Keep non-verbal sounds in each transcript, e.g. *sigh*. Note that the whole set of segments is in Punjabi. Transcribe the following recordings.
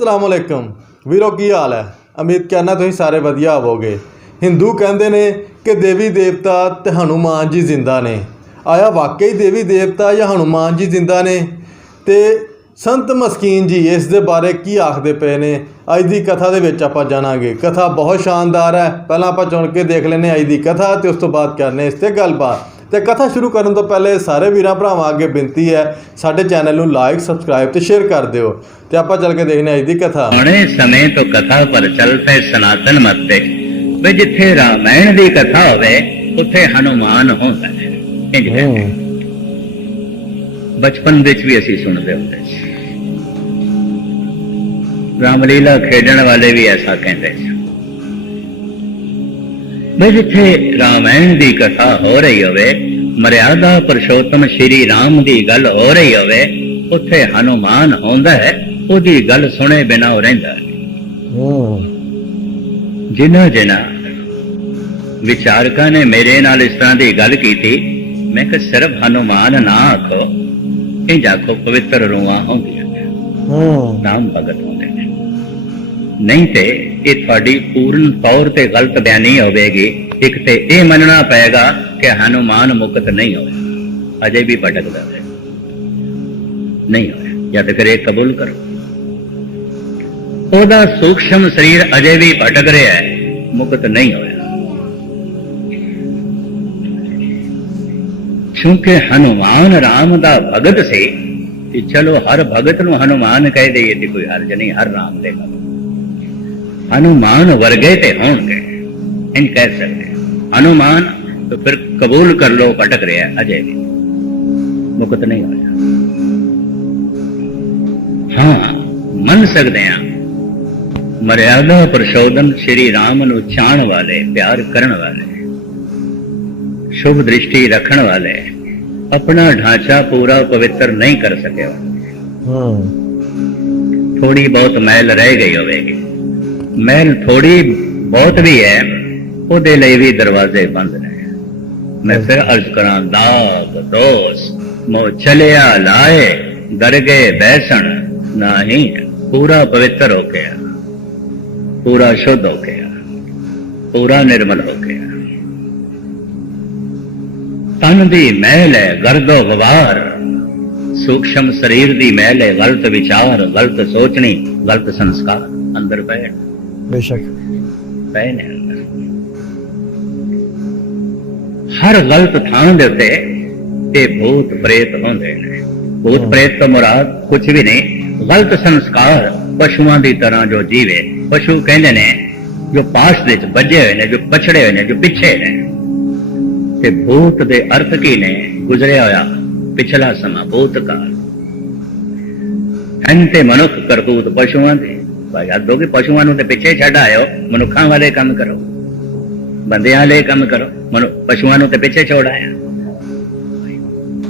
ਅਸਲਾਮ ਅਲੈਕਮ ਵੀਰੋ, ਕੀ ਹਾਲ ਹੈ? ਉਮੀਦ ਕਰਨਾ ਤੁਸੀਂ ਸਾਰੇ ਵਧੀਆ ਹੋਵੋਗੇ। ਹਿੰਦੂ ਕਹਿੰਦੇ ਨੇ ਕਿ ਦੇਵੀ ਦੇਵਤਾ ਤੇ ਹਨੂਮਾਨ ਜੀ ਜ਼ਿੰਦਾ ਨੇ। ਆਇਆ ਵਾਕਈ ਦੇਵੀ ਦੇਵਤਾ ਜਾਂ ਹਨੂਮਾਨ ਜੀ ਜ਼ਿੰਦਾ ਨੇ? ਤੇ ਸੰਤ ਮਸਕੀਨ ਜੀ, ਇਸ ਦੇ ਬਾਰੇ ਕੀ ਆਖਦੇ ਪਏ ਨੇ? ਅੱਜ ਦੀ ਕਥਾ ਦੇ ਵਿੱਚ ਆਪਾਂ ਜਾਣਾਂਗੇ। ਕਥਾ ਬਹੁਤ ਸ਼ਾਨਦਾਰ ਹੈ। ਪਹਿਲਾਂ ਆਪਾਂ ਚੁਣ ਕੇ ਦੇਖ ਲੈਨੇ ਅੱਜ ਦੀ ਕਥਾ ਤੇ ਉਸ ਤੋਂ ਬਾਅਦ ਕਰਨੇ ਇਸ ਤੇ ਗੱਲਬਾਤ। ਤੇ ਕਥਾ ਸ਼ੁਰੂ ਕਰਨ ਤੋਂ ਪਹਿਲੇ ਸਾਰੇ ਵੀਰਾਂ ਭਰਾਵਾਂ ਅੱਗੇ ਬੇਨਤੀ ਹੈ ਸਾਡੇ ਚੈਨਲ ਨੂੰ ਲਾਈਕ ਸਬਸਕ੍ਰਾਈਬ ਤੇ ਸ਼ੇਅਰ ਕਰ ਦਿਓ। ਤੇ ਆਪਾਂ ਚੱਲ ਕੇ ਦੇਖਨੇ ਅੱਜ ਦੀ ਕਥਾ। ਹੁਣੇ ਸਮੇਂ ਤੋਂ ਕਥਾ ਪਰ ਚੱਲ ਪਏ ਸਨਾਤਨ ਮਤ ਤੇ ਵੀ ਜਿੱਥੇ ਰਾਮਾਇਣ ਦੀ ਕਥਾ ਹੋਵੇ ਉੱਥੇ ਹਨੂਮਾਨ ਹੁੰਦਾ ਹੈ। ਬਚਪਨ ਵਿੱਚ ਵੀ ਅਸੀਂ ਸੁਣਦੇ ਹੁੰਦੇ ਸੀ। ਰਾਮਲੀਲਾ ਖੇਡਣ ਵਾਲੇ ਵੀ ਐਸਾ ਕਹਿੰਦੇ ਸੀ। ਵੀ ਜਿੱਥੇ ਰਾਮਾਇਣ ਦੀ ਕਥਾ ਹੋ ਰਹੀ ਹੋਵੇ ਮਰਿਆਦਾ ਪੁਰਸ਼ੋਤਮ ਸ਼੍ਰੀ ਰਾਮ ਦੀ ਗੱਲ ਹੋ ਰਹੀ ਹੋਵੇ ਉੱਥੇ ਹਨੂਮਾਨ ਹੁੰਦਾ ਹੈ ਉਹਦੀ ਗੱਲ ਸੁਣੇ ਬਿਨਾ ਉਹ ਰਹਿੰਦਾ ਹੈ। ਜਿਨ੍ਹਾਂ ਜਿਨ੍ਹਾਂ ਵਿਚਾਰਕਾਂ ਨੇ ਮੇਰੇ ਨਾਲ ਇਸ ਤਰ੍ਹਾਂ ਦੀ ਗੱਲ ਕੀਤੀ ਮੈਂ ਕਿ ਸਿਰਫ ਹਨੂਮਾਨ ਨਾ ਆਖੋ ਇਹ ਜਾਖੋ ਪਵਿੱਤਰ ਰੂਹਾਂ ਹੁੰਦੀਆਂ ਨਾਮ ਭਗਤ ਹੁੰਦੇ ਨਹੀਂ ਤੇ ਇਹ ਤੁਹਾਡੀ ਪੂਰਨ ਤੌਰ ਤੇ ਗਲਤ ਬਿਆਨੀ ਹੋਵੇਗੀ। ਇੱਕ ਤੇ ਇਹ ਮੰਨਣਾ ਪਏਗਾ ਕਿ ਹਨੂਮਾਨ ਮੁਕਤ ਨਹੀਂ ਹੋਇਆ ਅਜੇ ਵੀ ਭਟਕਦਾ ਹੈ ਨਹੀਂ ਹੋਇਆ ਜਾਂ ਤਾਂ ਫਿਰ ਇਹ ਕਬੂਲ ਕਰੋ। ਉਹਦਾ ਸੂਖਸ਼ਮ ਸਰੀਰ ਅਜੇ ਵੀ ਭਟਕ ਰਿਹਾ ਹੈ, ਮੁਕਤ ਨਹੀਂ ਹੋਇਆ। ਕਿਉਂਕਿ ਹਨੂਮਾਨ ਰਾਮ ਦਾ ਭਗਤ ਸੀ ਕਿ ਚਲੋ ਹਰ ਭਗਤ ਨੂੰ ਹਨੂਮਾਨ ਕਹਿ ਦਈਏ ਤੇ ਕੋਈ ਹਰਜ ਨਹੀਂ, ਹਰ ਰਾਮ ਦੇ ਭਗਤ। ਹਨੂਮਾਨ ਵਰਗੇ ਤੇ ਹੋਣਗੇ। ਇਨ ਕਹਿ ਸਕਦੇ ਹਾਂ। ਹਨੂਮਾਨ ਤਾਂ ਫਿਰ ਕਬੂਲ ਕਰ ਲੋ ਭਟਕ ਰਿਹਾ ਹੈ, ਅਜੇ ਵੀ। ਮੁਕਤ ਨਹੀਂ ਹੋਇਆ ਹਾਂ ਮੰਨ ਸਕਦੇ ਹਾਂ। ਮਰਿਆਦਾ ਪ੍ਰਸ਼ੋਧਨ ਸ਼੍ਰੀ ਰਾਮ ਨੂੰ ਚਾਹਣ ਵਾਲੇ ਪਿਆਰ ਕਰਨ ਵਾਲੇ ਸ਼ੁਭ ਦ੍ਰਿਸ਼ਟੀ ਰੱਖਣ ਵਾਲੇ ਆਪਣਾ ਢਾਂਚਾ ਪੂਰਾ ਪਵਿੱਤਰ ਨਹੀਂ ਕਰ ਸਕਿਆ ਥੋੜੀ ਬਹੁਤ ਮੈਲ ਰਹਿ ਗਈ ਹੋਵੇਗੀ। ਮਹਿਲ ਥੋੜੀ ਬਹੁਤ ਵੀ ਹੈ, ਉਹਦੇ ਲਈ ਵੀ ਦਰਵਾਜ਼ੇ ਬੰਦ ਨੇ। ਮੈਂ ਫਿਰ ਅਰਜ਼ ਕਰਾਂ, ਦਾਗ, ਦੋਸ ਮੋ ਚਲਿਆ ਲਾਏ, ਦਰਗੇ ਬੈਸਣ ਨਹੀਂ, ਪੂਰਾ ਪਵਿੱਤਰ ਹੋ ਗਿਆ, ਪੂਰਾ ਸ਼ੁੱਧ ਹੋ ਗਿਆ, ਪੂਰਾ ਨਿਰਮਲ ਹੋ ਗਿਆ। ਤਨ ਦੀ ਮਹਿਲ ਹੈ ਗਰਦੋ ਗਵਾਰ, ਸੂਖਸ਼ਮ ਸਰੀਰ ਦੀ ਮਹਿਲ ਹੈ ਗਲਤ ਵਿਚਾਰ, ਗਲਤ ਸੋਚਣੀ, ਗਲਤ ਸੰਸਕਾਰ, ਅੰਦਰ ਬੈਠ। ਬੇਸ਼ੱਕ। ਪਏ ਨੇ ਹਰ ਗਲਤ ਥਾਂ ਦੇ ਉੱਤੇ ਇਹ ਭੂਤ ਪ੍ਰੇਤ ਹੁੰਦੇ ਨੇ। ਭੂਤ ਪ੍ਰੇਤ ਤੋਂ ਮੁਰਾਦ ਕੁਝ ਵੀ ਨਹੀਂ। ਗਲਤ ਸੰਸਕਾਰ ਪਸ਼ੂਆਂ ਦੀ ਤਰ੍ਹਾਂ ਜੋ ਜੀਵੇ ਪਸ਼ੂ ਕਹਿੰਦੇ ਨੇ ਜੋ ਪਾਸ਼ ਦੇ ਵਿੱਚ ਵੱਜੇ ਹੋਏ ਨੇ ਜੋ ਪਛੜੇ ਹੋਏ ਨੇ ਜੋ ਪਿੱਛੇ ਨੇ। ਤੇ ਭੂਤ ਦੇ ਅਰਥ ਕੀ ਨੇ? ਗੁਜ਼ਰਿਆ ਹੋਇਆ ਪਿਛਲਾ ਸਮਾਂ ਭੂਤ ਕਾਲ ਹਨ ਤੇ ਮਨੁੱਖ ਕਰਤੂਤ ਪਸ਼ੂਆਂ ਦੇ। ਭਾਈ ਕਿ ਪਸ਼ੂਆਂ ਨੂੰ ਤੇ ਪਿੱਛੇ ਛੱਡ ਆਇਓ, ਮਨੁੱਖਾਂ ਵਾਲੇ ਕੰਮ ਕਰੋ। ਬੰਦਿਆਂ ਲਈ ਕੰਮ ਕਰੋ, ਮਨੁ, ਪਸ਼ੂਆਂ ਨੂੰ ਤੇ ਪਿੱਛੇ ਛੋੜ ਆਇਆ।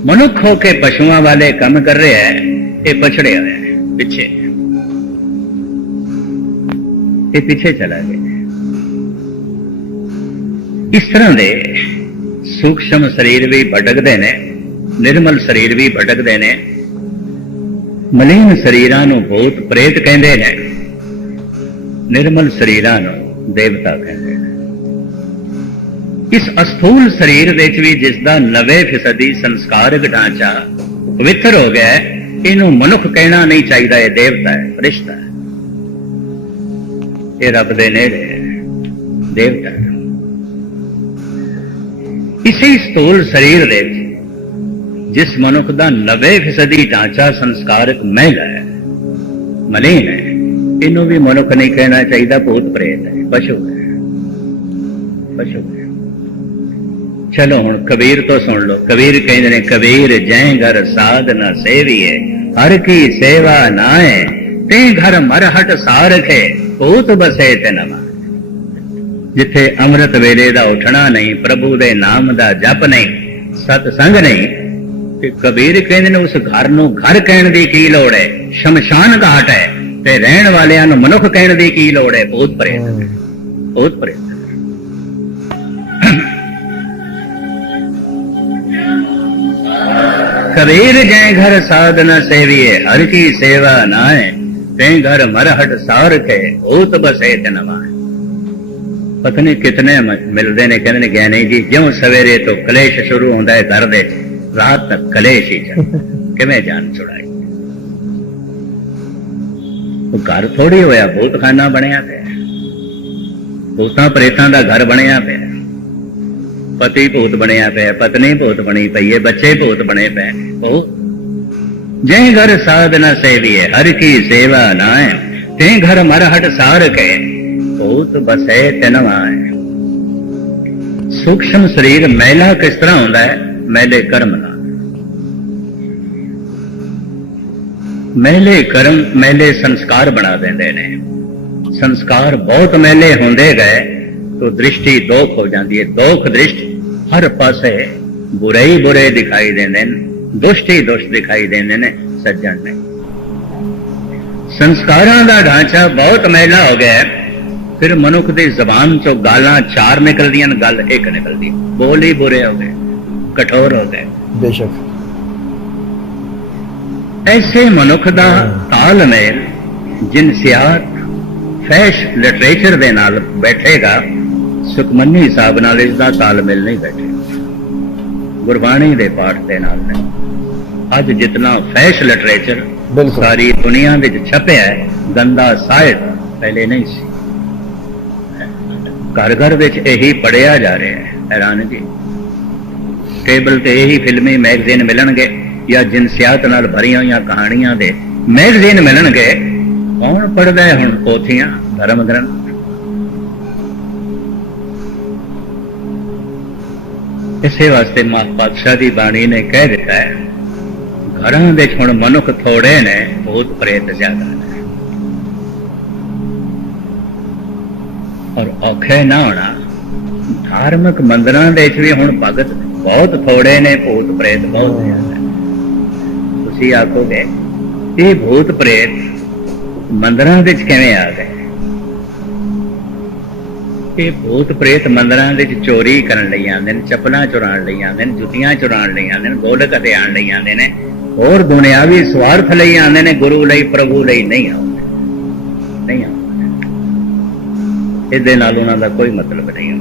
ਮਨੁੱਖ ਹੋ ਕੇ ਪਸ਼ੂਆਂ ਵਾਲੇ ਕੰਮ ਕਰ ਰਿਹਾ ਹੈ, ਇਹ ਪਛੜਿਆ ਹੋਇਆ ਹੈ ਪਿੱਛੇ। ਇਹ ਪਿੱਛੇ ਚਲਾ ਗਿਆ। ਇਸ ਤਰ੍ਹਾਂ ਦੇ ਸੂਖਸ਼ਮ ਸਰੀਰ ਵੀ ਭਟਕਦੇ ਨੇ, ਨਿਰਮਲ ਸਰੀਰ ਵੀ ਭਟਕਦੇ ਨੇ, ਮਲੀਨ ਸਰੀਰਾਂ ਨੂੰ ਬਹੁਤ ਪ੍ਰੇਤ ਕਹਿੰਦੇ ਨੇ। ਨਿਰਮਲ ਸਰੀਰਾਂ ਨੂੰ ਦੇਵਤਾ ਕਹਿੰਦੇ ਨੇ। ਇਸ ਅਸਥੂਲ ਸਰੀਰ ਵਿੱਚ ਵੀ ਜਿਸ ਦਾ 90% ਸੰਸਕਾਰਕ ਢਾਂਚਾ ਪਵਿੱਤਰ ਹੋ ਗਿਆ ਇਹਨੂੰ ਮਨੁੱਖ ਕਹਿਣਾ ਨਹੀਂ ਚਾਹੀਦਾ, ਇਹ ਦੇਵਤਾ ਹੈ ਫਰਿਸ਼ਤਾ ਹੈ। ਇਹ ਰੱਬ ਦੇ ਨੇੜੇ ਹੈ, ਦੇਵਤਾ ਹੈ। ਇਸੇ ਸਥੂਲ ਸਰੀਰ ਦੇ ਵਿੱਚ ਜਿਸ ਮਨੁੱਖ ਦਾ 90% ਢਾਂਚਾ ਸੰਸਕਾਰਕ ਮਹਿਲਾ ਹੈ, ਮਲੀਨ ਹੈ ਇਹਨੂੰ ਵੀ ਮਨੁੱਖ ਨਹੀਂ ਕਹਿਣਾ ਚਾਹੀਦਾ ਭੂਤ ਪ੍ਰੇਤ ਹੈ। ਪਸ਼ੂ ਹੈ ਪਸ਼ੂ ਹੈ ਚਲੋ ਹੁਣ ਕਬੀਰ ਤੋਂ ਸੁਣ ਲਓ। ਕਬੀਰ ਕਹਿੰਦੇ ਨੇ, ਕਬੀਰ, ਜੈ ਘਰ ਸਾਧ ਨ ਸੇਵੀਏ ਹਰ ਕੀ ਸੇਵਾ ਨਾ ਹੈ ਤੇ ਘਰ ਮਰਹਟ ਸਾਰਖੇ, ਭੂਤ ਬਸੇ ਤੇ ਨਮਾ ਜਿੱਥੇ ਅੰਮ੍ਰਿਤ ਵੇਲੇ ਦਾ ਉਠਣਾ ਨਹੀਂ, ਪ੍ਰਭੂ ਦੇ ਨਾਮ ਦਾ ਜਪ ਨਹੀਂ ਸਤ ਸੰਗ ਨਹੀਂ, ਤੇ ਕਬੀਰ ਕਹਿੰਦੇ ਨੇ, ਉਸ ਘਰ ਨੂੰ ਘਰ ਕਹਿਣ ਦੀ ਕੀ ਲੋੜ ਹੈ? ਸ਼ਮਸ਼ਾਨ ਘਾਟ ਹੈ। ਤੇ ਰਹਿਣ ਵਾਲਿਆਂ ਨੂੰ ਮਨੁੱਖ ਕਹਿਣ ਦੀ ਕੀ ਲੋੜ ਹੈ? ਬਹੁਤ ਪਰੇ ਬਹੁਤ ਪਰੇ *clears throat* ਕਬੀਰ ਜੈ ਘਰ ਸਾਧਨਾ ਸੇਵੀਏ ਹਰ ਕੀ ਸੇਵਾ ਨਾਏ ਤੈ ਘਰ ਮਰਹਟ ਸਾਰ ਕੇ ਓਤ ਬਸੇ ਤਨਵਾ ਪਤਾ ਨਹੀਂ ਕਿਤਨੇ ਮਿਲਦੇ ਨੇ ਕਹਿੰਦੇ ਨੇ ਗਿਆਨੀ ਜੀ ਜਿਉਂ ਸਵੇਰੇ ਤੋਂ ਕਲੇਸ਼ ਸ਼ੁਰੂ ਹੁੰਦਾ ਹੈ ਘਰ ਦੇ ਰਾਤ ਤੱਕ ਕਲੇਸ਼ ਹੀ *laughs* ਕਿਵੇਂ ਜਾਣ ਛੁੜਾਏ ਉਹ ਘਰ ਥੋੜੀ ਹੋਇਆ ਭੂਤਖਾਨਾ ਬਣਿਆ ਪਿਆ। ਭੂਤਾਂ ਪ੍ਰੇਤਾਂ ਦਾ ਘਰ ਬਣਿਆ ਪਿਆ। ਪਤੀ ਭੂਤ ਬਣਿਆ ਪਿਆ, ਪਤਨੀ ਭੂਤ ਬਣੀ ਪਈ ਹੈ, ਬੱਚੇ ਭੂਤ ਬਣੇ ਪਏ। ਉਹ ਜੈ ਘਰ ਸਾਧਨਾ ਸੇਵੀਏ, ਹਰ ਕੀ ਸੇਵਾ ਨਾਏ ਤੇ ਘਰ ਮਰਹਟ ਸਾਰ ਕੇ ਭੂਤ ਬਸੇ ਤਨਵਾਏ ਸੂਖਸ਼ਮ ਸਰੀਰ ਮੈਲਾ ਕਿਸ ਤਰ੍ਹਾਂ ਹੁੰਦਾ ਹੈ? ਮੈਲੇ ਕਰਮ ਨਾਲ ਮੈਲੇ ਕਰਮ, ਮੈਲੇ ਸੰਸਕਾਰ ਬਣਾ ਦਿੰਦੇ ਨੇ। ਸੰਸਕਾਰ ਬਹੁਤ ਮਹਿਲੇ ਹੁੰਦੇ ਗਏ, ਤਾਂ ਦ੍ਰਿਸ਼ਟੀ ਦੋਖ ਹੋ ਜਾਂਦੀ ਹੈ। ਦੋਖ ਦ੍ਰਿਸ਼ਟ ਹਰ ਪਾਸੇ ਬੁਰੇ ਹੀ ਬੁਰੇ ਦਿਖਾਈ ਦਿੰਦੇ ਨੇ, ਦੁਸ਼ਟ ਹੀ ਦੁਸ਼ਟ ਦਿਖਾਈ ਦਿੰਦੇ ਨੇ ਸੱਜਣ ਨੇ। ਸੰਸਕਾਰਾਂ ਦਾ ਢਾਂਚਾ ਬਹੁਤ ਮਹਿਲਾ ਹੋ ਗਿਆ ਫਿਰ ਮਨੁੱਖ ਦੀ ਜ਼ਬਾਨ ਚੋਂ ਗਾਲਾਂ ਚਾਰ ਨਿਕਲਦੀਆਂ ਨੇ, ਗੱਲ ਇੱਕ ਨਿਕਲਦੀ। ਹੈ। ਬੋਲ ਹੀ ਬੁਰੇ ਹੋ ਗਏ, ਕਠੋਰ ਹੋ ਗਏ। ਬੇਸ਼ੱਕ। ਐਸੇ ਮਨੁੱਖ ਦਾ ਤਾਲਮੇਲ ਜਿਨਸੀਆਤ ਫੈਸ਼ ਲਿਟਰੇਚਰ ਦੇ ਨਾਲ ਬੈਠੇਗਾ ਸੁਖਮਨੀ ਸਾਹਿਬ ਨਾਲ ਇਸ ਦਾ ਤਾਲਮੇਲ ਨਹੀਂ ਬੈਠੇਗਾ ਗੁਰਬਾਣੀ ਦੇ ਪਾਠ ਦੇ ਨਾਲ ਨਹੀਂ ਅੱਜ ਜਿਤਨਾ ਫੈਸ਼ ਲਿਟਰੇਚਰ। ਸਾਰੀ ਦੁਨੀਆ ਵਿੱਚ ਛਪਿਆ ਹੈ ਗੰਦਾ ਸਾਹਿਤ ਪਹਿਲੇ ਨਹੀਂ ਸੀ ਘਰ ਘਰ ਵਿੱਚ ਇਹੀ ਪੜਿਆ ਜਾ ਰਿਹਾ ਹੈ ਹੈਰਾਨ ਜੀ ਟੇਬਲ ਤੇ ਇਹੀ ਫਿਲਮੀ ਮੈਗਜ਼ੀਨ ਮਿਲਣਗੇ ਜਾਂ ਜਿਨਸੀਅਤ ਨਾਲ ਭਰੀਆਂ ਹੋਈਆਂ ਕਹਾਣੀਆਂ ਦੇ ਮੈਗਜ਼ੀਨ ਮਿਲਣਗੇ, ਕੌਣ ਪੜਦਾ ਹੈ ਹੁਣ ਪੋਥੀਆਂ ਧਰਮ ਗ੍ਰੰਥ? ਇਸੇ ਵਾਸਤੇ ਮਾਂ ਪਾਤਸ਼ਾਹ ਦੀ ਬਾਣੀ ਨੇ ਕਹਿ ਦਿੱਤਾ ਹੈ, ਘਰਾਂ ਵਿੱਚ ਹੁਣ ਮਨੁੱਖ ਥੋੜੇ ਨੇ ਭੂਤ ਪ੍ਰੇਤ ਜ਼ਿਆਦਾ ਨੇ। ਔਰ ਔਖੇ ਨਾ ਹੋਣਾ, ਧਾਰਮਿਕ ਮੰਦਰਾਂ ਦੇ ਵਿੱਚ ਵੀ ਹੁਣ ਭਗਤ ਬਹੁਤ ਥੋੜੇ ਨੇ, ਭੂਤ ਪ੍ਰੇਤ ਬਹੁਤ ਜ਼ਿਆਦਾ ਤੁਸੀਂ ਆਖੋਗੇ, ਇਹ ਭੂਤ ਪ੍ਰੇਤ ਮੰਦਰਾਂ ਵਿੱਚ ਕਿਵੇਂ ਆ ਗਏ? ਇਹ ਭੂਤ ਪ੍ਰੇਤ ਮੰਦਰਾਂ ਵਿੱਚ ਚੋਰੀ ਕਰਨ ਲਈ ਆਉਂਦੇ ਨੇ, ਚੱਪਲਾਂ ਚੁਰਾਉਣ ਲਈ ਆਉਂਦੇ ਨੇ, ਜੁੱਤੀਆਂ ਚੁਰਾਉਣ ਲਈ ਆਉਂਦੇ ਨੇ, ਗੋਲਕ ਅਤੇ ਹਥਿਆਣ ਲਈ ਆਉਂਦੇ ਨੇ। ਹੋਰ ਦੁਨਿਆਵੀ ਸਵਾਰਥ ਲਈ ਆਉਂਦੇ ਨੇ, ਗੁਰੂ ਲਈ, ਪ੍ਰਭੂ ਲਈ ਨਹੀਂ ਆਉਂਦੇ। ਨਹੀਂ ਆਉਂਦੇ। ਇਹਦੇ ਨਾਲ ਉਹਨਾਂ ਦਾ ਕੋਈ ਮਤਲਬ ਨਹੀਂ ਹੈ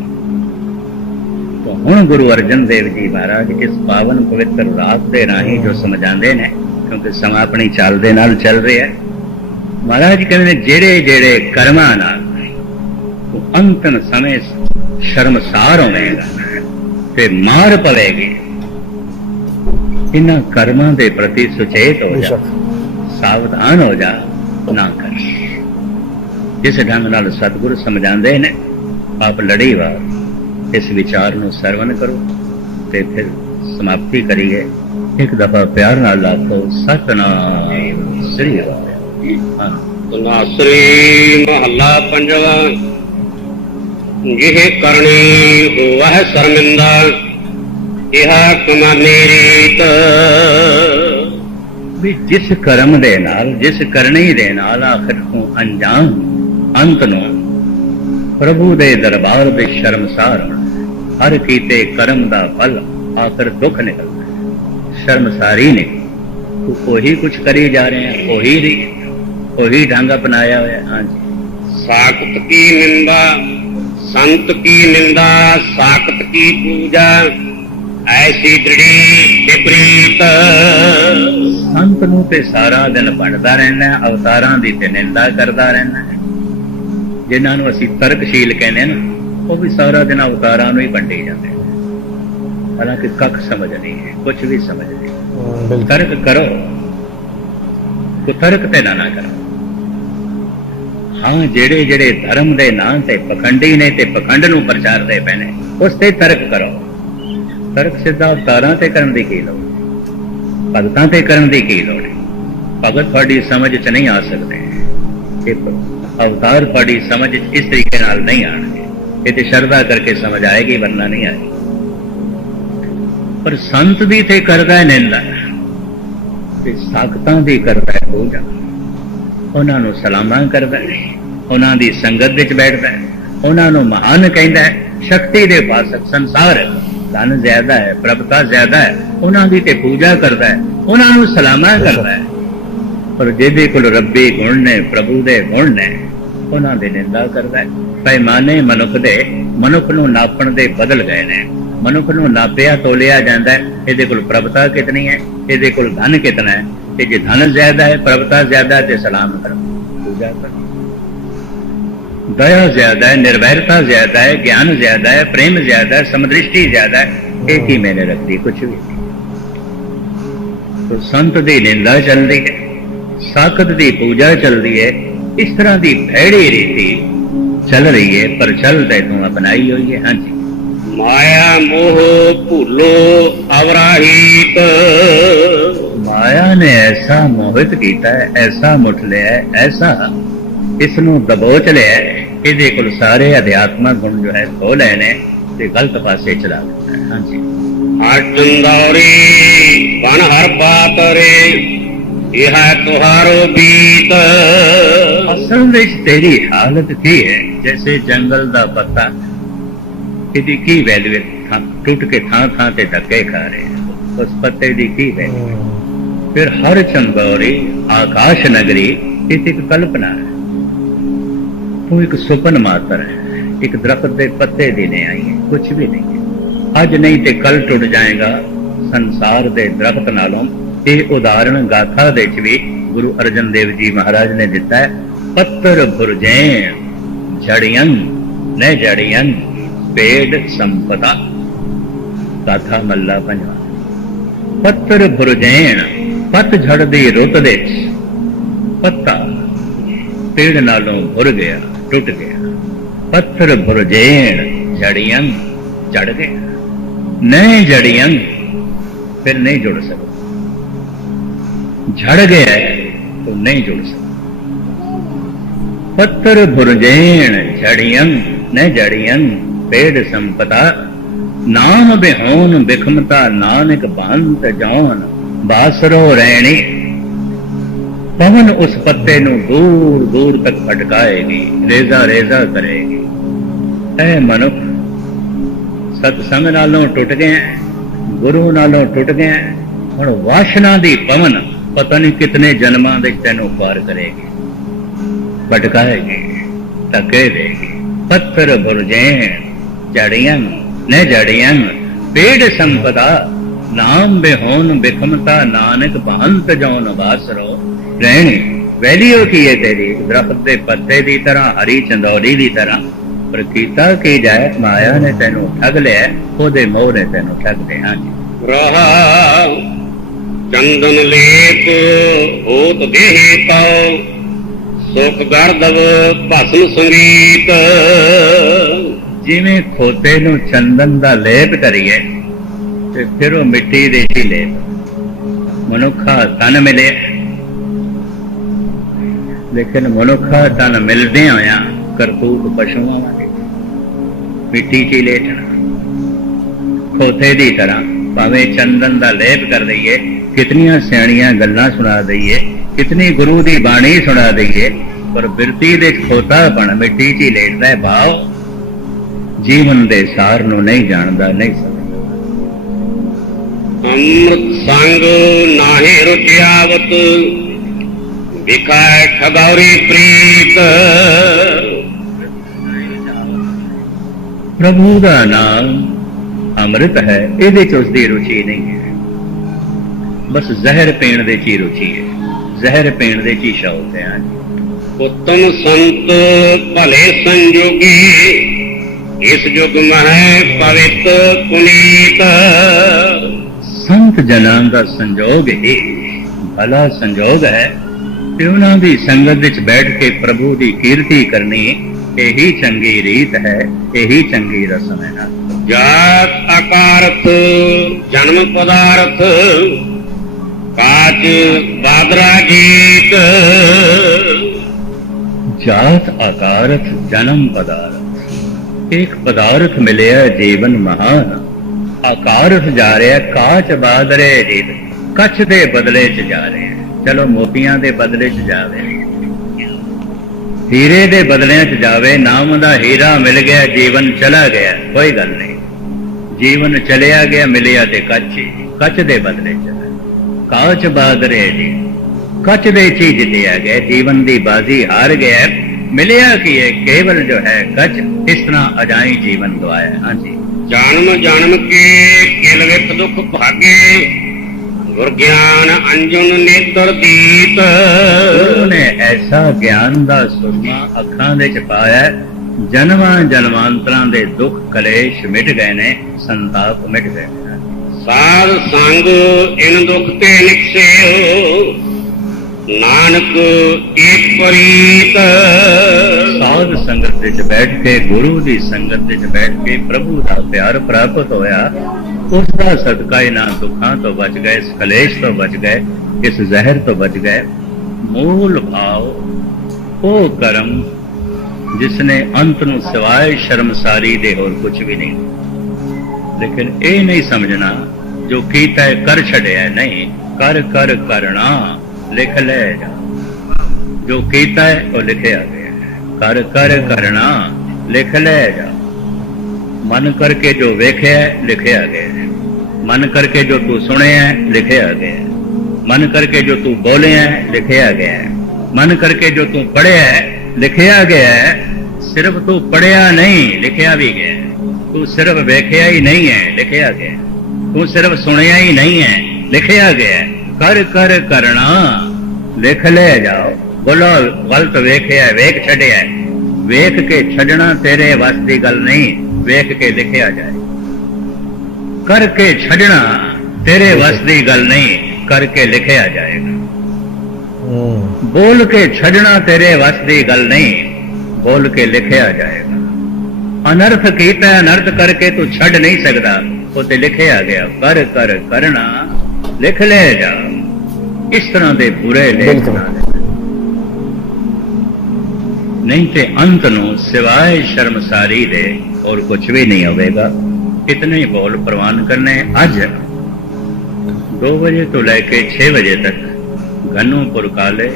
ਹੁਣ ਗੁਰੂ ਅਰਜਨ ਦੇਵ ਜੀ ਮਹਾਰਾਜ ਇਸ ਪਾਵਨ ਪਵਿੱਤਰ ਰਾਤ ਦੇ ਰਾਹੀਂ ਜੋ ਸਮਝਾਉਂਦੇ ਨੇ ਕਿਉਂਕਿ ਸਮਾਂ ਆਪਣੀ ਚਾਲ ਦੇ ਨਾਲ ਚੱਲ ਰਿਹਾ ਹੈ। ਮਹਾਰਾਜ ਕਹਿੰਦੇ ਜਿਹੜੇ ਜਿਹੜੇ ਕਰਮਾਂ ਨਾਲ ਉਹ ਅੰਤਨ ਸਮੇਂ ਸ਼ਰਮਸਾਰ ਹੋਵੇਗਾ ਤੇ ਮਾਰ ਪਵੇਗੀ। ਇਹਨਾਂ ਕਰਮਾਂ ਦੇ ਪ੍ਰਤੀ ਸੁਚੇਤ ਹੋ ਜਾ ਸਾਵਧਾਨ ਹੋ ਜਾ ਨਾ ਕਰ। ਜਿਸ ਢੰਗ ਨਾਲ ਸਤਿਗੁਰ ਸਮਝਾਉਂਦੇ ਨੇ ਆਪ ਲੜੀਵਾਰ ਇਸ ਵਿਚਾਰ ਨੂੰ ਸਰਵਨ ਕਰੋ ਤੇ ਫਿਰ ਸਮਾਪਤੀ ਕਰੀਏ। ਇੱਕ ਦਫਾ ਪਿਆਰ ਨਾਲ ਆਖੋ ਸਤਨਾਮ ਸ੍ਰੀ ਹਾਂ ਤਨਾਸਰੀ ਮਹੱਲਾ ਪੰਜਵਾ। ਜਿਹ ਕਰਨੀ ਹੋਵਹਿ ਸ਼ਰਮਿੰਦਾ ਇਹਾ ਕਮਾਨੇ ਰੀਤ। ਵੀ ਜਿਸ ਕਰਮ ਦੇ ਨਾਲ ਜਿਸ ਕਰਨੀ ਦੇ ਨਾਲ ਆਖਰ ਨੂੰ ਅੰਜਾਮ ਅੰਤ ਨੂੰ ਪ੍ਰਭੂ ਦੇ ਦਰਬਾਰ ਵਿੱਚ ਸ਼ਰਮਸਾਰ ਹਰ ਕੀਤੇ ਕਰਮ ਦਾ ਫਲ ਆਖਰ ਦੁੱਖ ਨਿਕਲਦਾ। ਸ਼ਰਮਸਾਰੀ ਨੇ ਤੂੰ ਉਹੀ ਕੁਛ ਕਰੀ ਜਾ ਰਹੇ ਹੈ ਉਹੀ ਦੀ ਉਹੀ ਢੰਗ ਅਪਣਾਇਆ ਹੋਇਆ। ਹਾਂਜੀ ਸਾਖਤ ਕੀ ਨਿੰਦਾ ਸੰਤ ਕੀ ਨਿੰਦਾ ਸਾਖਤ ਕੀ ਪੂਜਾ ਐਸੀ ਦ੍ਰਿੜੀ ਵਿਪਰੀਤ ਸੰਤ ਨੂੰ ਤੇ ਸਾਰਾ ਦਿਨ ਬਣਦਾ ਰਹਿਣਾ ਅਵਤਾਰਾਂ ਦੀ ਤੇ ਨਿੰਦਾ ਕਰਦਾ ਰਹਿਣਾ। ਜਿਨ੍ਹਾਂ ਨੂੰ ਅਸੀਂ ਤਰਕਸ਼ੀਲ ਕਹਿੰਦੇ ਨੇ ਉਹ ਵੀ ਸਾਰਾ ਦਿਨ ਅਵਤਾਰਾਂ ਨੂੰ ਹੀ ਵੰਡੀ ਜਾਂਦੇ ਹਾਲਾਂਕਿ ਕੱਖ ਸਮਝ ਨਹੀਂ ਹੈ ਕੁਝ ਵੀ ਸਮਝ ਨਹੀਂ। ਤਰਕ ਕਰੋ ਕੁਤਰਕ ਤੇ ਨਾ ਨਾ ਕਰੋ। ਹਾਂ ਜਿਹੜੇ ਜਿਹੜੇ ਧਰਮ ਦੇ ਨਾਂ ਤੇ ਪਖੰਡੀ ਨੇ ਤੇ ਪਖੰਡ ਨੂੰ ਪ੍ਰਚਾਰਦੇ ਪਏ ਨੇ ਉਸ ਤੇ ਤਰਕ ਕਰੋ। ਤਰਕ ਸਿੱਧਾ ਅਵਤਾਰਾਂ ਤੇ ਕਰਨ ਦੀ ਕੀ ਲੋੜ? ਭਗਤਾਂ ਤੇ ਕਰਨ ਦੀ ਕੀ ਲੋੜ? ਭਗਤ ਤੁਹਾਡੀ ਸਮਝ ਚ ਨਹੀਂ ਆ ਸਕਦੇ। ਇਹ ਅਵਤਾਰ ਤੁਹਾਡੀ ਸਮਝ ਚ ਇਸ ਤਰੀਕੇ ਨਾਲ ਨਹੀਂ ਆਣਗੇ ਇਹ ਤੇ ਸ਼ਰਧਾ ਕਰਕੇ ਸਮਝ ਆਏਗੀ ਵਰਨਾ ਨਹੀਂ ਆਏਗੀ। ਪਰ ਸੰਤ ਦੀ ਤੇ ਕਰਦਾ ਹੈ ਨਿੰਦਾ। ਤੇ ਸਾਖਤਾਂ ਦੀ ਕਰਦਾ ਹੈ ਪੂਜਾ। ਉਹਨਾਂ ਨੂੰ ਸਲਾਮਾਂ ਕਰਦਾ ਹੈ। ਉਹਨਾਂ ਦੀ ਸੰਗਤ ਵਿੱਚ ਬੈਠਦਾ ਹੈ। ਉਹਨਾਂ ਨੂੰ ਮਹਾਨ ਕਹਿੰਦਾ ਹੈ। ਸ਼ਕਤੀ ਦੇ ਪਾਸਕ ਸੰਸਾਰ ਧਨ ਜ਼ਿਆਦਾ ਹੈ, ਪ੍ਰਭਤਾ ਜ਼ਿਆਦਾ ਹੈ। ਉਹਨਾਂ ਦੀ ਤੇ ਪੂਜਾ ਕਰਦਾ ਹੈ। ਉਹਨਾਂ ਨੂੰ ਸਲਾਮਾਂ ਕਰਦਾ ਹੈ। ਪਰ ਜਿਹਦੇ ਕੋਲ ਰੱਬੀ ਗੁਣ ਨੇ, ਪ੍ਰਭੂ ਦੇ ਗੁਣ ਨੇ, ਉਹਨਾਂ ਦੀ ਨਿੰਦਾ ਕਰਦਾ ਹੈ। ਪੈਮਾਨੇ ਮਨੁੱਖ ਦੇ, ਮਨੁੱਖ ਨੂੰ ਨਾਪਣ ਦੇ ਬਦਲ ਗਏ ਨੇ। ਮਨੁੱਖ ਨੂੰ ਨਾਪਿਆ ਤੋਲਿਆ ਜਾਂਦਾ ਹੈ। ਇਹਦੇ ਕੋਲ ਪ੍ਰਭਤਾ ਕਿਤਨੀ ਹੈ? ਇਹਦੇ ਕੋਲ ਧਨ ਕਿਤਨਾ ਹੈ? ਤੇ ਜੇ ਧਨ ਜ਼ਿਆਦਾ ਹੈ, ਪ੍ਰਭਤਾ ਜ਼ਿਆਦਾ ਤੇ ਸਲਾਮ ਕਰੋ। ਦੂਜਾ ਦਇਆ ਜ਼ਿਆਦਾ ਹੈ, ਨਿਰਵੈਰਤਾ ਜ਼ਿਆਦਾ ਹੈ, ਗਿਆਨ ਜ਼ਿਆਦਾ ਹੈ, ਪ੍ਰੇਮ ਜ਼ਿਆਦਾ ਹੈ, ਸਮਦ੍ਰਿਸ਼ਟੀ ਜ਼ਿਆਦਾ ਹੈ। ਇਹ ਕੀ ਮੈਨੇ ਰੱਖਦੀ? ਕੁਛ ਵੀ ਤੋ ਸੰਤ ਦੀ ਨਿੰਦਾ ਚੱਲਦੀ ਹੈ, ਸਾਖਤ ਦੀ ਪੂਜਾ ਚੱਲਦੀ ਹੈ, ਇਸ ਤਰ੍ਹਾਂ ਦੀ ਭੈੜੀ ਰੀਤੀ ਚੱਲ ਰਹੀ ਹੈ, ਪਰ ਚੱਲ ਤੈ ਅਪਣਾਈ ਹੋਈ ਹੈ। ਹਾਂਜੀ। ਮਾਇਆ ਮੋਹ ਭੁੱਲੋ ਅਵਰਾਹੀਤ। ਮਾਇਆ ਨੇ ਐਸਾ ਮੋਹਿਤ ਕੀਤਾ ਐਸਾ ਮੁੱਠ ਲਿਆ ਐਸਾ ਇਸ ਨੂੰ ਦਬੋਚ ਲਿਆ ਇਹਦੇ ਕੋਲ ਸਾਰੇ ਅਧਿਆਤਮਕ ਗੁਣ ਜੋ ਹੈ ਖੋ ਲਏ ਨੇ ਤੇ ਗਲਤ ਪਾਸੇ ਚਲਾ ਦਿੱਤਾ ਹਾਂਜੀ। ਅਰਜੁਨ ਦੌਰੀ ਵਨ ਹਰ ਬਾਤ ਰੇ ਇਹ ਤੁਹਾਰੋ ਬੀਤ। ਅਸਲ ਵਿੱਚ ਤੇਰੀ ਹਾਲਤ ਕੀ ਹੈ? ਜੈਸੇ ਜੰਗਲ ਦਾ ਪੱਤਾ ਇਹਦੀ ਕੀ ਵੈਲਿਊ ਹੈ? ਟੁੱਟ ਕੇ ਥਾਂ ਥਾਂ ਤੇ ਧੱਕੇ ਖਾ ਰਹੇ ਉਸ ਪੱਤੇ ਦੀ ਕੀ ਵੈਲਿਊ ਫਿਰ ਹਰ ਚੰਗੌਰੀ ਆਕਾਸ਼ ਨਗਰੀ ਇਹ ਇੱਕ ਕਲਪਨਾ ਹੈ। ਉਹ ਇੱਕ ਸੁਪਨ ਮਾਤਰ ਹੈ। ਇੱਕ ਦਰਖਤ ਦੇ ਪੱਤੇ ਦੀ ਨਹੀਂ ਆਈ ਹੈ। ਕੁਝ ਵੀ ਨਹੀਂ ਅੱਜ ਨਹੀਂ ਤੇ ਕੱਲ ਟੁੱਟ ਜਾਏਗਾ। ਸੰਸਾਰ ਦੇ ਦਰਖਤ ਨਾਲੋਂ ਇਹ ਉਦਾਹਰਣ ਗਾਥਾ ਦੇ ਵਿੱਚ ਵੀ ਗੁਰੂ ਅਰਜਨ ਦੇਵ ਜੀ ਮਹਾਰਾਜ ਨੇ ਦਿੱਤਾ ਹੈ। ਪੱਤਰ ਬੁਰਜੇ ਝੜੀਆਂ ਨੇ ਝੜੀਆਂ ਪੇੜ ਸੰਪਦਾ ਗਾਥਾ ਮੱਲਾ ਪੰਜਵਾ ਪੱਤਰ ਬੁਰਜੈਨ ਪੱਤ ਝੜ ਦੀ ਰੁੱਤ ਦੇ ਵਿੱਚ ਪੱਤਾ ਪੇੜ ਨਾਲੋਂ ਭੁਰ ਗਿਆ ਟੁੱਟ ਗਿਆ ਪੱਥਰ ਭੁਰਜੇਣ ਜੜੀਆਂ ਜੜ ਗਏ ਨਹੀਂ ਜੜੀਆਂ ਫਿਰ ਨਹੀਂ ਜੁੜ ਸਕਦਾ ਝੜ ਗਿਆ तो नहीं जुड़ सकता पत्थर भुरजेण झड़ियं न जड़ियं ਪੇੜ ਸੰਪਤਾ, ਨਾਮ ਬਿਹੋਨ ਬਿਖਮਤਾ, ਨਾਨਕ ਬੰਤ ਜਾਨ ਬਾਸਰੋ ਰਹਿਣੀ ਪਵਨ ਉਸ ਪੱਤੇ ਨੂੰ ਦੂਰ ਦੂਰ ਤੱਕ ਫਟਕਾਏਗੀ ਰੇਜ਼ਾ ਰੇਜ਼ਾ ਕਰੇਗੀ। ਐ ਮਨੁੱਖ ਸਤ ਸੰਗ ਨਾਲੋਂ ਟੁੱਟ ਗਿਆ, ਗੁਰੂ ਨਾਲੋਂ ਟੁੱਟ ਗਿਆ, ਹੁਣ ਵਾਸ਼ਨਾ ਦੀ ਪਵਨ ਪਤਾ ਨਹੀਂ ਕਿਤਨੇ ਜਨਮਾਂ ਦੇ ਤੈਨੂੰ ਪਾਰ ਕਰੇਗੀ। ਭਟਕਾਏਗੀ ਤੱਕੇ ਦੇਗੀ, ਪੱਥਰ ਭੁਰਜੇ ਜੜੀਆਂ, ਨੇ ਜੜੀਆਂ, ਪੇੜ ਸੰਪਦਾ, ਨਾਮ ਬਿਹੋਨ ਬਿਖਮਤਾ, ਨਾਨਕ ਬਹੰਤ ਜੋਨ ਬਾਸਰੋ ਰਹਿਣੀ ਵੈਲਿਊ ਕੀ ਹੈ ਤੇਰੀ, ਦਰਖਤ ਦੇ ਪੱਤੇ ਦੀ ਤਰ੍ਹਾਂ, ਹਰੀ ਚੰਦੌਲੀ ਦੀ ਤਰ੍ਹਾਂ। ਪਰ ਕੀ ਜਾਏ ਮਾਇਆ ਨੇ ਤੈਨੂੰ ਠੱਗ ਲਿਆ, ਉਹਦੇ ਮੋਹ ਨੇ ਤੈਨੂੰ ਠੱਗ ਲਿਆ ਰਹਾ ਚੰਦਨ ਲੇਪ ਹੋਤ ਦੇਹੇ ਤਉ ਸੁਖ ਗਰਦਵ ਭਸਮ ਸੰਗੀਤ ਜਿਵੇਂ ਖੋਤੇ ਨੂੰ ਚੰਦਨ ਦਾ ਲੇਪ ਕਰੀਏ ਤੇ ਫਿਰ ਉਹ ਮਿੱਟੀ ਦੇ ਹੀ ਲੇਪ। ਮਨੁੱਖਾ ਤਨ ਮਿਲੇ। ਲੇਕਿਨ ਮਨੁੱਖਾ ਤਨ ਮਿਲਦੇ ਹੋਇਆ ਕਰਤੂਤ ਪਸ਼ੂਆਂ ਵਾਂਗੇ। ਮਿੱਟੀ 'ਚ ਹੀ ਲੇਟਣਾ ਖੋਤੇ ਦੀ ਤਰ੍ਹਾਂ ਭਾਵੇਂ ਚੰਦਨ ਦਾ ਲੇਪ ਕਰ ਦਈਏ, ਕਿਤਨੀਆਂ ਸਿਆਣੀਆਂ ਗੱਲਾਂ ਸੁਣਾ ਦਈਏ, ਕਿਤਨੀ ਗੁਰੂ ਦੀ ਬਾਣੀ ਸੁਣਾ ਦਈਏ, ਪਰ ਬਿਰਤੀ ਦੇ ਖੋਤਾ ਬਣ ਮਿੱਟੀ 'ਚ ਹੀ ਲੇਟਦਾ ਹੈ ਭਾਵ ਜੀਵਨ ਦੇ ਸਾਰ ਨੂੰ ਨਹੀਂ ਜਾਣਦਾ, ਨਹੀਂ ਸਮਝਦਾ ਅੰਮ੍ਰਿਤ ਸੰਗ ਨਾਹੀ ਰੁਚਿਆਵਤ, ਵਿਖਾਇ ਖਗੌਰੀ ਪ੍ਰੀਤ। ਪ੍ਰਭੂ ਦਾ ਨਾਮ ਅੰਮ੍ਰਿਤ ਹੈ, ਇਹਦੇ ਚ ਉਸ ਦੀ ਰੁਚੀ ਨਹੀਂ ਹੈ। ਬਸ ਜ਼ਹਿਰ ਪੀਣ ਦੇ ਚ ਹੀ ਰੁਚੀ ਹੈ, ਜ਼ਹਿਰ ਪੀਣ ਦੇ ਚ ਹੀ ਸ਼ੌਕ ਹੈ। ਉਤਮ ਸੰਤ ਭਲੇ ਸੰਜੋਗੀ ਇਸ ਯੁਗ ਮਹਿ ਪਵਿੱਤ ਪੁਨੀਤ। ਸੰਤ ਜਨਾਂ ਦਾ ਸੰਜੋਗ ਹੀ ਭਲਾ ਸੰਜੋਗ ਹੈ। ਤੇ ਉਹਨਾਂ ਦੀ ਸੰਗਤ ਵਿੱਚ ਬੈਠ ਕੇ ਪ੍ਰਭੂ ਦੀ ਕੀਰਤੀ ਕਰਨੀ ਇਹੀ ਚੰਗੀ ਰੀਤ ਹੈ, ਇਹੀ ਚੰਗੀ ਰਸਮ ਹੈ ਨਾ। ਜਾਤ ਆਕਾਰਤ ਜਨਮ ਪਦਾਰਥ, ਕਾਚ ਬਾਦਰਾ ਗੀਤ। ਜਾਤ ਆਕਾਰਤ ਜਨਮ ਪਦਾਰਥ। ਇੱਕ ਪਦਾਰਥ ਮਿਲਿਆ ਜੀਵਨ ਮਹਾਨ ਆਕਾਰਤ ਜਾ ਕਾਚ ਬਾਦਰੇ ਜੀਤ ਕੱਚ ਦੇ ਬਦਲੇ ਚ ਜਾ ਰਹੇ ਚਲੋ ਮੋਤੀਆਂ ਦੇ ਬਦਲੇ ਚ ਜਾਵੇ ਹੀਰੇ ਦੇ ਬਦਲਿਆਂ ਚ ਜਾਵੇ ਨਾਮ ਦਾ ਹੀਰਾ ਮਿਲ ਗਿਆ ਜੀਵਨ ਚਲਾ ਗਿਆ ਕੋਈ ਗੱਲ ਨਹੀਂ ਜੀਵਨ ਚਲਿਆ ਗਿਆ ਮਿਲਿਆ ਤੇ ਕੱਚ ਹੀ। ਕੱਚ ਦੇ ਬਦਲੇ ਚ ਕਾਚ ਬਾਦਰੇ ਜੀ ਕੱਚ ਦੇ ਚੀਜ਼ ਜਿੱਤਿਆ ਗਿਆ ਜੀਵਨ ਦੀ ਬਾਜ਼ੀ ਹਾਰ ਗਿਆ ਮਿਲਿਆ ਕੀ ਹੈ? ਕੇਵਲ ਜੋ ਹੈ ਕੱਚ ਇਸ ਤਰ੍ਹਾਂ ਅਜਾਈ ਜੀਵਨ ਦਵਾਇਆ ਹਾਂਜੀ। ਜਨਮ ਜਨਮ ਕੇ ਕਿਲ ਵਿਖ ਦੁਖ ਭਾਗੇ। ਗੁਰ ਗਿਆਨ ਅੰਜੁਨ ਨੇਤਰ ਦੀਪ ਗੁਰੂ ਨੇ ਐਸਾ ਗਿਆਨ ਦਾ ਸੁਰਮਾ ਅੱਖਾਂ ਦੇ ਚ ਪਾਇਆ ਜਨਮਾਂ ਜਨਮਾਂਤਰਾਂ ਦੇ ਦੁੱਖ ਕਲੇਸ਼ ਮਿਟ ਗਏ ਨੇ ਸੰਤਾਪ ਮਿਟ ਗਏ ਸਾਧ ਸੰਗ ਇਨ ਦੁਖ ਤੇ ਨਿਕਸਿਓ। ਨਾਨਕ ਏਕ ਪ੍ਰੀਤ। ਸਾਧ ਸੰਗਤ ਵਿੱਚ ਬੈਠ ਕੇ, ਗੁਰੂ ਦੀ ਸੰਗਤ ਵਿੱਚ ਬੈਠ ਕੇ ਪ੍ਰਭੂ ਦਾ ਪਿਆਰ ਪ੍ਰਾਪਤ ਹੋਇਆ। ਉਸ ਦਾ ਸਦਕਾ ਇਹਨਾਂ ਦੁੱਖਾਂ ਤੋਂ ਬਚ ਗਏ, ਇਸ ਕਲੇਸ਼ ਤੋਂ ਬਚ ਗਏ, ਇਸ ਜ਼ਹਿਰ ਤੋਂ ਬਚ ਗਏ। ਮੂਲ ਭਾਵ, ਉਹ ਕਰਮ ਜਿਸ ਨੇ ਅੰਤ ਨੂੰ ਸਿਵਾਏ ਸ਼ਰਮਸਾਰੀ ਦੇ ਹੋਰ ਕੁਝ ਵੀ ਨਹੀਂ। ਲੇਕਿਨ ਇਹ ਨਹੀਂ ਸਮਝਣਾ, ਜੋ ਕੀਤਾ ਕਰ ਛੜਿਆ ਨਹੀਂ, ਕਰ ਕਰ ਕਰਨਾ ਲਿਖ ਲੈ ਜਾ ਜੋ ਕੀਤਾ ਹੈ ਉਹ ਲਿਖਿਆ ਗਿਆ ਹੈ ਕਰ ਕਰ ਕਰਨਾ ਲਿਖ ਲੈ ਜਾ ਮਨ ਕਰਕੇ ਜੋ ਵੇਖਿਆ ਹੈ, ਲਿਖਿਆ ਗਿਆ ਹੈ ਮਨ ਕਰਕੇ ਜੋ ਤੂੰ ਸੁਣਿਆ ਹੈ, ਲਿਖਿਆ ਗਿਆ ਹੈ ਮਨ ਕਰਕੇ ਜੋ ਤੂੰ ਬੋਲਿਆ ਹੈ, ਲਿਖਿਆ ਗਿਆ ਹੈ ਮਨ ਕਰਕੇ ਜੋ ਤੂੰ ਪੜਿਆ ਹੈ, ਲਿਖਿਆ ਗਿਆ ਹੈ ਸਿਰਫ ਤੂੰ ਪੜਿਆ ਨਹੀਂ ਲਿਖਿਆ ਵੀ ਗਿਆ ਹੈ ਤੂੰ ਸਿਰਫ ਵੇਖਿਆ ਹੀ ਨਹੀਂ ਹੈ ਲਿਖਿਆ ਗਿਆ ਹੈ। ਤੂੰ ਸਿਰਫ ਸੁਣਿਆ ਹੀ ਨਹੀਂ ਹੈ ਲਿਖਿਆ ਗਿਆ ਹੈ। ਕਰ ਕਰ ਕਰਨਾ ਲਿਖ ਲੈ ਜਾਓ ਬੋਲੋ ਗਲਤ ਵੇਖਿਆ ਵੇਖ ਛੱਡਿਆ ਹੈ। ਵੇਖ ਕੇ ਛੱਡਣਾ ਤੇਰੇ ਵੱਸ ਦੀ ਗੱਲ ਨਹੀਂ ਵੇਖ ਕੇ ਲਿਖਿਆ ਜਾਏ ਕਰਕੇ ਛੱਡਣਾ ਤੇਰੇ ਵੱਸ ਦੀ ਗੱਲ ਨਹੀਂ ਕਰਕੇ ਲਿਖਿਆ ਜਾਏਗਾ ਹੂੰ ਬੋਲ ਕੇ ਛੱਡਣਾ ਤੇਰੇ ਵੱਸ ਦੀ ਗੱਲ ਨਹੀਂ ਬੋਲ ਕੇ ਲਿਖਿਆ ਜਾਏਗਾ ਅਨਰਥ ਕੀਤਾ ਅਨਰਥ ਕਰਕੇ ਤੂੰ ਛੱਡ ਲਿਖ ਲੈ ਜਾ। ਇਸ ਤਰ੍ਹਾਂ ਦੇ ਬੁਰੇ ਲੇਖ। ਨਹੀਂ ਤੇ ਅੰਤ ਨੂੰ ਸਿਵਾਏ ਸ਼ਰਮਸਾਰੀ ਦੇ ਔਰ ਕੁਝ ਵੀ ਨਹੀਂ ਹੋਵੇਗਾ। ਇਤਨੇ ਬੋਲ ਪ੍ਰਵਾਨ ਕਰਨੇ ਅੱਜ। 2 ਵਜੇ ਤੋਂ ਲੈ ਕੇ 6 ਵਜੇ ਤੱਕ ਗਨੂਪੁਰ ਕਾਲੇ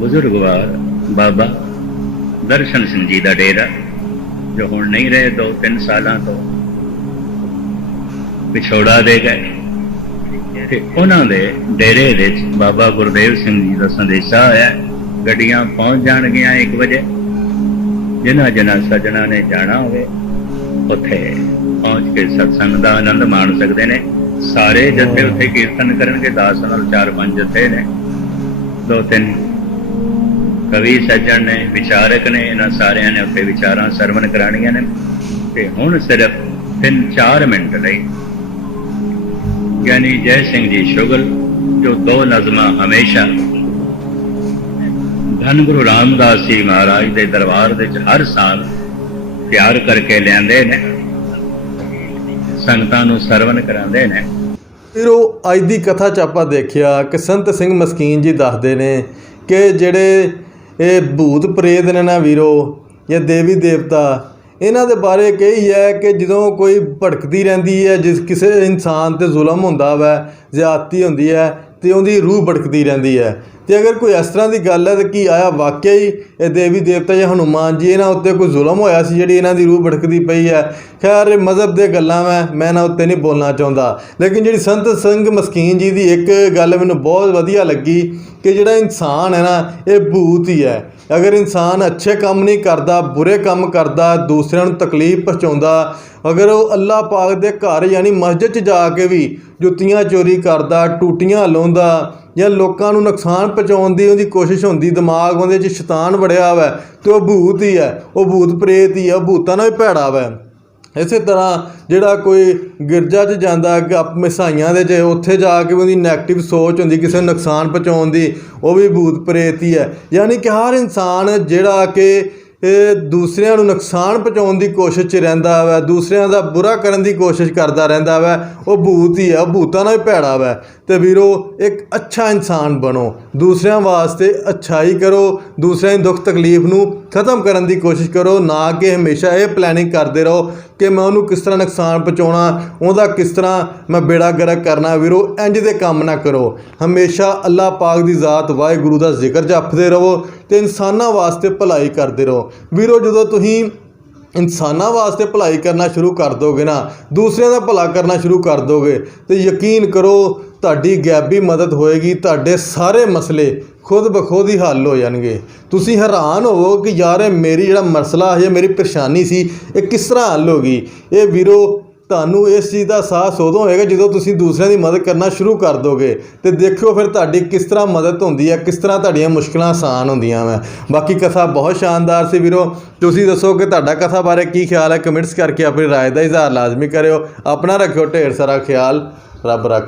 ਬਜ਼ੁਰਗਵਾਰ ਬਾਬਾ ਦਰਸ਼ਨ ਸਿੰਘ ਜੀ ਦਾ ਡੇਰਾ ਜੋ ਹੁਣ ਨਹੀਂ ਰਹੇ ਦੋ ਤਿੰਨ ਸਾਲਾਂ ਤੋਂ ਵਿਛੋੜਾ ਦੇ ਗਏ। ਤੇ ਉਹਨਾਂ ਦੇ ਡੇਰੇ ਵਿੱਚ ਬਾਬਾ ਗੁਰਦੇਵ ਸਿੰਘ ਜੀ ਦਾ ਸੰਦੇਸ਼ਾ ਆਇਆ। ਗੱਡੀਆਂ ਪਹੁੰਚ ਜਾਣਗੀਆਂ 1 ਵਜੇ। ਜਿਨ੍ਹਾਂ ਜਿਨ੍ਹਾਂ ਸੱਜਣਾ ਨੇ ਜਾਣਾ ਹੋਵੇ ਉੱਥੇ ਪਹੁੰਚ ਕੇ ਸਤਸੰਗ ਦਾ ਆਨੰਦ ਮਾਣ ਸਕਦੇ ਨੇ। ਸਾਰੇ ਜਥੇ ਉੱਥੇ ਕੀਰਤਨ ਕਰਨਗੇ ਦਾਸ ਨਾਲ ਚਾਰ ਪੰਜ ਜਥੇ ਨੇ। ਦੋ ਤਿੰਨ ਕਵੀ ਸੱਜਣ ਨੇ ਵਿਚਾਰਕ ਨੇ ਇਹਨਾਂ ਸਾਰਿਆਂ ਨੇ ਉੱਥੇ ਵਿਚਾਰਾਂ ਸਰਵਣ ਕਰਾਣੀਆਂ ਨੇ। ਤੇ ਹੁਣ ਸਿਰਫ 3-4 ਮਿੰਟ ਲਈ ਗਿਆਨੀ ਜੈ ਸਿੰਘ ਜੀ ਸ਼ੁਗਲ, ਜੋ ਦੋ ਨਜ਼ਮਾਂ ਹਮੇਸ਼ਾ। ਧੰਨ ਗੁਰੂ ਰਾਮਦਾਸ ਜੀ ਮਹਾਰਾਜ ਦੇ ਦਰਬਾਰ ਵਿੱਚ ਹਰ ਸਾਲ ਪਿਆਰ ਕਰਕੇ ਲਿਆਂਦੇ ਨੇ, ਸੰਗਤਾਂ ਨੂੰ ਸਰਵਣ ਕਰਾਉਂਦੇ ਨੇ। ਫਿਰ ਉਹ ਅੱਜ ਦੀ ਕਥਾ ਚ ਆਪਾਂ ਦੇਖਿਆ ਕਿ ਸੰਤ ਸਿੰਘ ਮਸਕੀਨ ਜੀ ਦੱਸਦੇ ਨੇ ਕਿ ਜਿਹੜੇ ਇਹ ਭੂਤ ਪ੍ਰੇਤ ਨੇ ਨਾ ਵੀਰੋ, ਜਾਂ ਦੇਵੀ ਦੇਵਤਾ ਇਹਨਾਂ ਦੇ ਬਾਰੇ ਕਹੀ ਹੈ ਕਿ ਜਦੋਂ ਕੋਈ ਭੜਕਦੀ ਰਹਿੰਦੀ ਹੈ, ਜਿਸ ਕਿਸੇ ਇਨਸਾਨ ਤੇ ਜ਼ੁਲਮ ਹੁੰਦਾ ਵੈ, ਜ਼ਿਆਦਤੀ ਹੁੰਦੀ ਹੈ ਤੇ ਉਹਦੀ ਰੂਹ ਭੜਕਦੀ ਰਹਿੰਦੀ ਹੈ। ਤੇ ਅਗਰ ਕੋਈ ਇਸ ਤਰ੍ਹਾਂ ਦੀ ਗੱਲ ਹੈ ਤਾਂ ਕੀ ਆਇਆ ਵਾਕਿਆ ਹੀ? ਇਹ ਦੇਵੀ ਦੇਵਤਾ ਜਾਂ ਹਨੂਮਾਨ ਜੀ, ਇਹਨਾਂ ਉੱਤੇ ਕੋਈ ਜ਼ੁਲਮ ਹੋਇਆ ਸੀ ਜਿਹੜੀ ਇਹਨਾਂ ਦੀ ਰੂਹ ਭੜਕਦੀ ਪਈ ਹੈ? ਖੈਰ, ਇਹ ਮਜ਼ਹਬ ਦੇ ਗੱਲਾਂ ਮੈਂ ਮੈਂ ਨਾ ਉੱਤੇ ਨਹੀਂ ਬੋਲਣਾ ਚਾਹੁੰਦਾ। ਲੇਕਿਨ ਜਿਹੜੀ ਸੰਤ ਸਿੰਘ ਮਸਕੀਨ ਜੀ ਦੀ ਇੱਕ ਗੱਲ ਮੈਨੂੰ ਬਹੁਤ ਵਧੀਆ ਲੱਗੀ ਕਿ ਜਿਹੜਾ ਇਨਸਾਨ ਹੈ ਨਾ, ਇਹ ਭੂਤ ਹੀ ਹੈ। ਅਗਰ ਇਨਸਾਨ ਅੱਛੇ ਕੰਮ ਨਹੀਂ ਕਰਦਾ, ਬੁਰੇ ਕੰਮ ਕਰਦਾ, ਦੂਸਰਿਆਂ ਨੂੰ ਤਕਲੀਫ ਪਹੁੰਚਾਉਂਦਾ, ਅਗਰ ਉਹ ਅੱਲਾਹ ਪਾਕ ਦੇ ਘਰ ਯਾਨੀ ਮਸਜਿਦ 'ਚ ਜਾ ਕੇ ਵੀ ਜੁੱਤੀਆਂ ਚੋਰੀ ਕਰਦਾ, ਟੂਟੀਆਂ ਲਾਉਂਦਾ ਜਾਂ ਲੋਕਾਂ ਨੂੰ ਨੁਕਸਾਨ ਪਹੁੰਚਾਉਣ ਦੀ ਉਹਦੀ ਕੋਸ਼ਿਸ਼ ਹੁੰਦੀ ਦਿਮਾਗ ਉਹਦੇ 'ਚ ਸ਼ੈਤਾਨ ਵੜਿਆ ਹੋਇਆ ਹੈ, ਤੇ ਉਹ ਭੂਤ ਹੀ ਹੈ ਉਹ ਭੂਤ ਪ੍ਰੇਤ ਹੀ ਹੈ ਭੂਤਾਂ ਨਾਲ ਵੀ ਭੈੜਾ ਵਾ। ਇਸੇ ਤਰ੍ਹਾਂ ਜਿਹੜਾ ਕੋਈ ਗਿਰਜਾ 'ਚ ਜਾਂਦਾ ਕਿ ਮਸਾਈਆਂ ਦੇ 'ਚ ਉੱਥੇ ਜਾ ਕੇ ਉਹਦੀ 네ਗੇਟਿਵ ਸੋਚ ਹੁੰਦੀ ਕਿਸੇ ਨੂੰ ਨੁਕਸਾਨ ਪਹੁੰਚਾਉਣ ਦੀ ਉਹ ਵੀ ਭੂਤ ਪ੍ਰੇਤ ਹੀ ਹੈ। ਯਾਨੀ ਕਿ ਹਰ ਇਨਸਾਨ ਜਿਹੜਾ ਕਿ ਦੂਸਰਿਆਂ ਨੂੰ ਨੁਕਸਾਨ ਪਹੁੰਚਾਉਣ ਦੀ ਕੋਸ਼ਿਸ਼ 'ਚ ਰਹਿੰਦਾ ਵਾ, ਦੂਸਰਿਆਂ ਦਾ ਬੁਰਾ ਕਰਨ ਦੀ ਕੋਸ਼ਿਸ਼ ਕਰਦਾ ਰਹਿੰਦਾ ਵਾ, ਉਹ ਭੂਤ ਹੀ ਆ ਉਹ ਭੂਤਾਂ ਨਾਲ ਭੈੜਾ ਵਾ। ਤੇ ਵੀਰੋ, ਇੱਕ ਅੱਛਾ ਇਨਸਾਨ ਬਣੋ, ਦੂਸਰਿਆਂ ਵਾਸਤੇ ਅੱਛਾਈ ਕਰੋ, ਦੂਸਰਿਆਂ ਦੀ ਦੁੱਖ ਤਕਲੀਫ ਨੂੰ ਖਤਮ ਕਰਨ ਦੀ ਕੋਸ਼ਿਸ਼ ਕਰੋ, ਨਾ ਕਿ ਹਮੇਸ਼ਾ ਇਹ ਪਲੈਨਿੰਗ ਕਰਦੇ ਰਹੋ। ਕਿ ਮੈਂ ਉਹਨੂੰ ਕਿਸ ਤਰ੍ਹਾਂ ਨੁਕਸਾਨ ਪਹੁੰਚਾਉਣਾ, ਉਹਦਾ ਕਿਸ ਤਰ੍ਹਾਂ ਮੈਂ ਬੇੜਾ ਗਰਕ ਕਰਨਾ ਵੀਰੋ ਇੰਜ ਦੇ ਕੰਮ ਨਾ ਕਰੋ। ਹਮੇਸ਼ਾ ਅੱਲਾਹ ਪਾਕ ਦੀ ਜ਼ਾਤ ਵਾਹਿਗੁਰੂ ਦਾ ਜ਼ਿਕਰ ਜਪਦੇ ਰਹੋ ਤੇ ਇਨਸਾਨਾਂ ਵਾਸਤੇ ਭਲਾਈ ਕਰਦੇ ਰਹੋ। ਵੀਰੋ, ਜਦੋਂ ਤੁਸੀਂ ਇਨਸਾਨਾਂ ਵਾਸਤੇ ਭਲਾਈ ਕਰਨਾ ਸ਼ੁਰੂ ਕਰ ਦੋਗੇ ਨਾ, ਦੂਸਰਿਆਂ ਦਾ ਭਲਾ ਕਰਨਾ ਸ਼ੁਰੂ ਕਰ ਦੋਗੇ, ਤੇ ਯਕੀਨ ਕਰੋ ਤੁਹਾਡੀ ਗੈਬੀ ਮਦਦ ਹੋਏਗੀ, ਤੁਹਾਡੇ ਸਾਰੇ ਮਸਲੇ ਖੁਦ ਬਖੁਦ ਹੀ ਹੱਲ ਹੋ ਜਾਣਗੇ ਤੁਸੀਂ ਹੈਰਾਨ ਹੋਵੋ ਕਿ ਯਾਰ ਇਹ ਮੇਰੀ ਜਿਹੜਾ ਮਸਲਾ ਹੈ ਮੇਰੀ ਪਰੇਸ਼ਾਨੀ ਸੀ ਇਹ ਕਿਸ ਤਰ੍ਹਾਂ ਹੱਲ ਹੋ ਗਈ ਇਹ ਵੀਰੋ ਤੁਹਾਨੂੰ ਇਸ ਚੀਜ਼ ਦਾ ਅਹਿਸਾਸ ਉਦੋਂ ਹੋਏਗਾ ਜਦੋਂ ਤੁਸੀਂ ਦੂਸਰਿਆਂ ਦੀ ਮਦਦ ਕਰਨਾ ਸ਼ੁਰੂ ਕਰ ਦੋਗੇ ਤੇ ਦੇਖਿਓ ਫਿਰ ਤੁਹਾਡੀ ਕਿਸ ਤਰ੍ਹਾਂ ਮਦਦ ਹੁੰਦੀ ਹੈ ਕਿਸ ਤਰ੍ਹਾਂ ਤੁਹਾਡੀਆਂ ਮੁਸ਼ਕਲਾਂ ਆਸਾਨ ਹੁੰਦੀਆਂ ਵਾ ਬਾਕੀ ਕਥਾ ਬਹੁਤ ਸ਼ਾਨਦਾਰ ਸੀ ਵੀਰੋ ਤੁਸੀਂ ਦੱਸੋ ਕਿ ਤੁਹਾਡਾ ਕਥਾ ਬਾਰੇ ਕੀ ਖਿਆਲ ਹੈ ਕਮੈਂਟਸ ਕਰਕੇ ਆਪਣੀ رائے ਦਾ ਇਜ਼ਹਾਰ ਲਾਜ਼ਮੀ ਕਰਿਓ ਆਪਣਾ ਰੱਖਿਓ ਢੇਰ ਸਾਰਾ ਖਿਆਲ ਰੱਬ ਰੱਖ